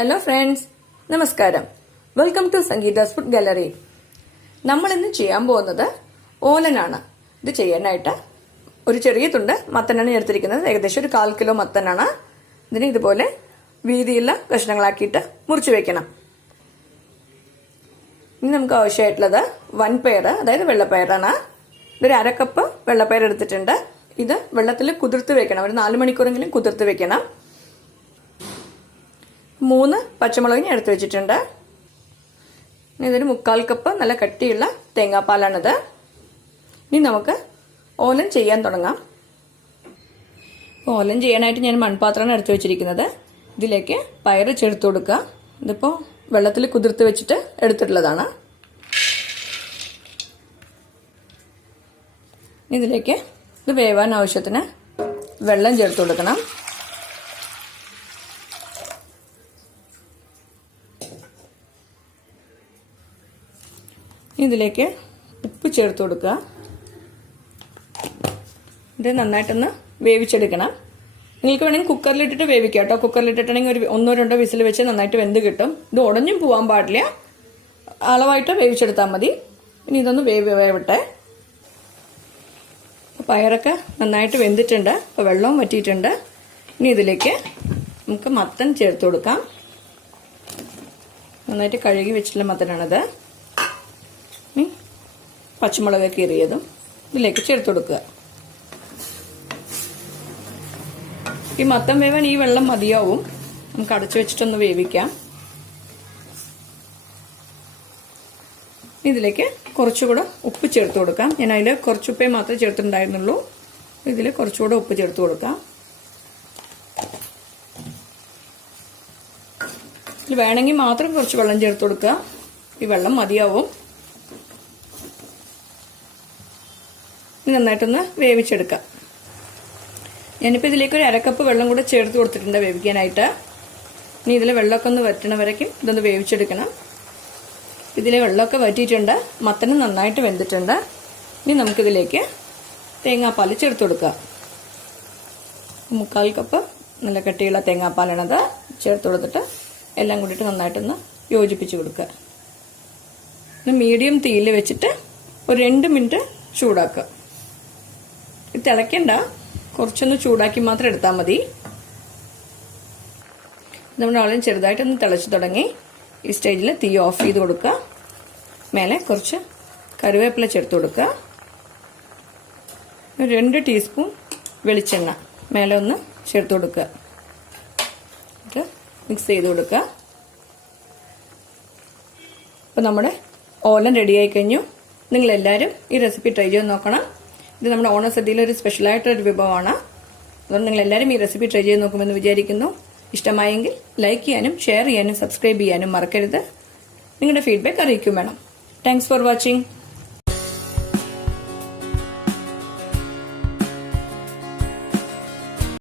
Hello friends, നമസ്കാരം. Welcome to Sangeetha's food gallery. നമ്മൾ ഇന്ന് ചെയ്യാൻ പോകുന്നത് ഓലനാണ്. ഇത് ചെയ്യാനായിട്ട് ഒരു ചെറിയ തുണ്ട് മത്തനാണ് എടുത്തിരിക്കുന്നത്. ഏകദേശം ഒരു 1/4 കിലോ മത്തനാണ്. ഇതിന് ഇതുപോലെ വീതിയുള്ള കഷ്ണങ്ങളാക്കിയിട്ട് മുറിച്ച് വെക്കണം. ഇനി നമുക്ക് ആവശ്യമായിട്ടുള്ളത് വൻപയർ, അതായത് വെള്ളപ്പയറാണ്. ഇതൊരു 1/2 കപ്പ് വെള്ളപ്പയർ എടുത്തിട്ടുണ്ട്. ഇത് വെള്ളത്തിൽ കുതിർത്ത് വെക്കണം. ഒരു 4 മണിക്കൂറെങ്കിലും കുതിർത്ത് വെക്കണം. 3 പച്ചമുളകിന് എടുത്ത് വെച്ചിട്ടുണ്ട്. ഇതൊരു 3/4 കപ്പ് നല്ല കട്ടിയുള്ള തേങ്ങാപ്പാലാണിത്. ഇനി നമുക്ക് ഓലൻ ചെയ്യാൻ തുടങ്ങാം. ഓലൻ ചെയ്യാനായിട്ട് ഞാൻ മൺപാത്രമാണ് എടുത്ത് വെച്ചിരിക്കുന്നത്. ഇതിലേക്ക് പയർ ചേർത്ത് കൊടുക്കുക. ഇതിപ്പോൾ വെള്ളത്തിൽ കുതിർത്ത് വെച്ചിട്ട് എടുത്തിട്ടുള്ളതാണ്. ഇതിലേക്ക് ഇത് വേവാൻ ആവശ്യത്തിന് വെള്ളം ചേർത്ത് കൊടുക്കണം. ഇതിലേക്ക് ഉപ്പ് ചേർത്ത് കൊടുക്കുക. ഇത് നന്നായിട്ടൊന്ന് വേവിച്ചെടുക്കണം. നിങ്ങൾക്ക് വേണമെങ്കിൽ കുക്കറിലിട്ടിട്ട് വേവിക്കാം കേട്ടോ. കുക്കറിലിട്ടിട്ടുണ്ടെങ്കിൽ ഒരു 1-2 വിസിൽ വെച്ച് നന്നായിട്ട് വെന്ത് കിട്ടും. ഇത് ഉടഞ്ഞും പോകാൻ പാടില്ല, അളവായിട്ട് വേവിച്ചെടുത്താൽ മതി. ഇനി ഇതൊന്ന് വേവട്ടെ. പയറൊക്കെ നന്നായിട്ട് വെന്തിട്ടുണ്ട്. അപ്പോൾ വെള്ളവും വറ്റിയിട്ടുണ്ട്. ഇനി ഇതിലേക്ക് നമുക്ക് മത്തൻ ചേർത്ത് കൊടുക്കാം. നന്നായിട്ട് കഴുകി വെച്ചിട്ടുള്ള മത്തനാണത്. പച്ചമുളക് കീറിയതും ഇതിലേക്ക് ചേർത്ത് കൊടുക്കുക. ഈ മത്തൻ വേവാൻ ഈ വെള്ളം മതിയാവും. നമുക്ക് അടച്ചു വെച്ചിട്ടൊന്ന് വേവിക്കാം. ഇതിലേക്ക് കുറച്ചുകൂടെ ഉപ്പ് ചേർത്ത് കൊടുക്കാം. ഞാൻ അതിൽ കുറച്ച് ഉപ്പേ മാത്രമേ ചേർത്തിട്ടുണ്ടായിരുന്നുള്ളൂ. ഇതിൽ കുറച്ചുകൂടെ ഉപ്പ് ചേർത്ത് കൊടുക്കാം. ഇതിൽ വേണമെങ്കിൽ മാത്രം കുറച്ച് വെള്ളം ചേർത്ത് കൊടുക്കുക. ഈ വെള്ളം മതിയാവും. നന്നായിട്ടൊന്ന് വേവിച്ചെടുക്കാം. ഞാനിപ്പോൾ ഇതിലേക്ക് ഒരു 1/2 കപ്പ് വെള്ളം കൂടെ ചേർത്ത് കൊടുത്തിട്ടുണ്ട് വേവിക്കാനായിട്ട്. ഇനി ഇതിലെ വെള്ളമൊക്കെ ഒന്ന് വറ്റണ വരയ്ക്കും ഇതൊന്ന് വേവിച്ചെടുക്കണം. ഇതിലെ വെള്ളമൊക്കെ വറ്റിയിട്ടുണ്ട്. മത്തനും നന്നായിട്ട് വെന്തിട്ടുണ്ട്. ഇനി നമുക്കിതിലേക്ക് തേങ്ങാപ്പാൽ ചേർത്ത് കൊടുക്കുക. 3/4 കപ്പ് നല്ല കട്ടിയുള്ള തേങ്ങാപ്പാലാണത്. ചേർത്ത് കൊടുത്തിട്ട് എല്ലാം കൂടിയിട്ട് നന്നായിട്ടൊന്ന് യോജിപ്പിച്ച് കൊടുക്കുക. മീഡിയം തീയിൽ വെച്ചിട്ട് ഒരു 2 മിനിറ്റ് ചൂടാക്കുക. ഇത് തിളയ്ക്കണ്ട, കുറച്ചൊന്ന് ചൂടാക്കി മാത്രം എടുത്താൽ മതി. നമ്മുടെ ഓലൻ ചെറുതായിട്ടൊന്ന് തിളച്ച് തുടങ്ങി. ഈ സ്റ്റേജിൽ തീ ഓഫ് ചെയ്ത് കൊടുക്കുക. മേലെ കുറച്ച് കറിവേപ്പില ചേർത്ത് കൊടുക്കുക. ഒരു 2 ടീസ്പൂൺ വെളിച്ചെണ്ണ മേലെ ഒന്ന് ചേർത്ത് കൊടുക്കുക. എന്നിട്ട് മിക്സ് ചെയ്ത് കൊടുക്കുക. അപ്പോൾ നമ്മുടെ ഓലൻ റെഡിയായി കഴിഞ്ഞു. നിങ്ങളെല്ലാവരും ഈ റെസിപ്പി ട്രൈ ചെയ്ത് നോക്കണം. ഇത് നമ്മുടെ ഓണ സദ്യയിലെ ഒരു സ്പെഷ്യലായിട്ടൊരു വിഭവമാണ്. അതുകൊണ്ട് നിങ്ങളെല്ലാവരും ഈ റെസിപ്പി ട്രൈ ചെയ്ത് നോക്കുമെന്ന് വിചാരിക്കുന്നു. ഇഷ്ടമായെങ്കിൽ ലൈക്ക് ചെയ്യാനും ഷെയർ ചെയ്യാനും സബ്സ്ക്രൈബ് ചെയ്യാനും മറക്കരുത്. നിങ്ങളുടെ ഫീഡ്ബാക്ക് അറിയിക്കും വേണം. Thanks for watching.